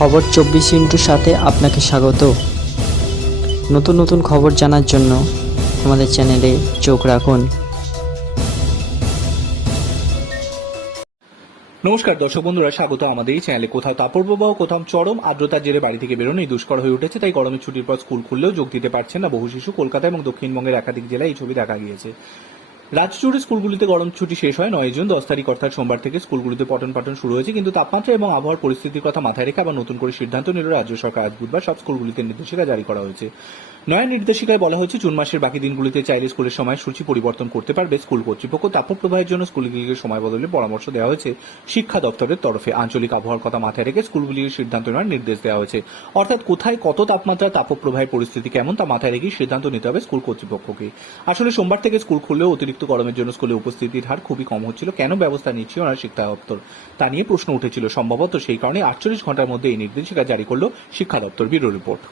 খবর 24 সাথে আপনাকে স্বাগত। নতুন নতুন খবর জানার জন্য আমাদের চ্যানেলে চোখ রাখুন। নমস্কার দর্শক বন্ধুরা, স্বাগত আমাদের এই চ্যানেলে। কোথাও তাপপ্রবাহ, কোথাও চরম আর্দ্রতার জেরে বাড়ি থেকে বেরোনোই দুষ্কর হয়ে উঠেছে। তাই গরমের ছুটির পর স্কুল খুললেও যোগ দিতে পারছেন না বহু শিশু। কলকাতা এবং দক্ষিণবঙ্গের একাধিক জেলায় এই ছবি দেখা গিয়েছে। রাজ্য জুড়ে স্কুলগুলিতে গরম ছুটি শেষ হয় 9 জুন। 10 তারিখ অর্থাৎ সোমবার থেকে স্কুলগুলিতে পঠন পাঠন শুরু হয়েছে। কিন্তু তাপমাত্রা এবং আবহাওয়ার পরিস্থিতির কথা মাথায় রেখে আবার নতুন করে সিদ্ধান্ত নিল রাজ্য সরকার। আজ বুধবার সব স্কুলগুলিতে নির্দেশিকা জারি করা হয়েছে। নয়া নির্দেশিকায় বলা হয়েছে, জুন মাসের বাকি দিনগুলিতে চাইলে স্কুলের সময়সূচি পরিবর্তন করতে পারবে স্কুল কর্তৃপক্ষ। তাপপ্রবাহের জন্য স্কুলগুলিকে সময় বদলের পরামর্শ দেওয়া হয়েছে শিক্ষা দপ্তরের তরফে। আঞ্চলিক আবহাওয়ার কথা মাথায় রেখে স্কুলগুলির সিদ্ধান্ত নেওয়ার নির্দেশ দেওয়া হয়েছে। অর্থাৎ কোথায় কত তাপমাত্রা, তাপপ্রবাহের পরিস্থিতি কেমন তা মাথায় রেখেই সিদ্ধান্ত নিতে হবে স্কুল কর্তৃপক্ষকে। আসলে সোমবার থেকে স্কুল খুললেও অতিরিক্ত গরমের জন্য স্কুলে উপস্থিতির হার খুবই কম হচ্ছিল। কেন ব্যবস্থা নিচ্ছে ওনার শিক্ষা দপ্তর, তা নিয়ে প্রশ্ন উঠেছিল। সম্ভবত সেই কারণে 48 ঘন্টার মধ্যে এই নির্দেশিকা জারি করল শিক্ষা দপ্তর। Bureau report.